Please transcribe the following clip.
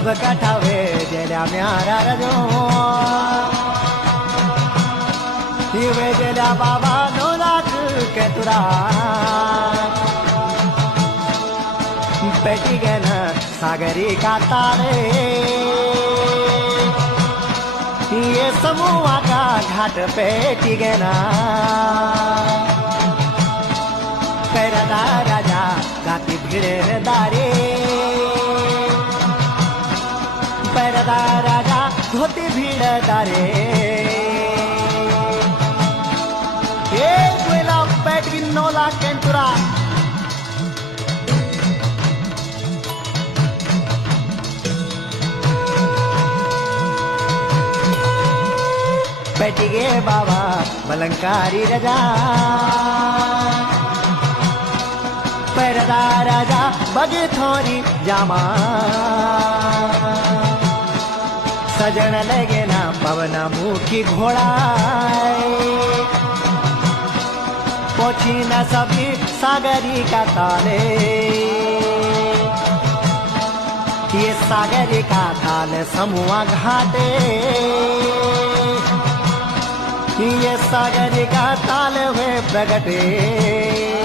सब कठावे जेल्या म्यारा रजो हिवे जेल्या बाबा नो लाख के तुरा पेटी गन सागरी का तारे ये समूह का घाट पेटी गना पैरदा राजा गाती भिड़े दारे पैरदा राजा धोती भीड़ दारे ये कोयला पेट गिन्नोला केंतुरा पेटिगे बाबा बलंकारी रजा पैरदा राजा बगे थोरी जामा सजन लगे ना पवना मुखी घोड़ा पोछी न सभी सागरी का ताले ये सागरी का ताल समूह घाटे ये सागर का ताल हुए प्रगटे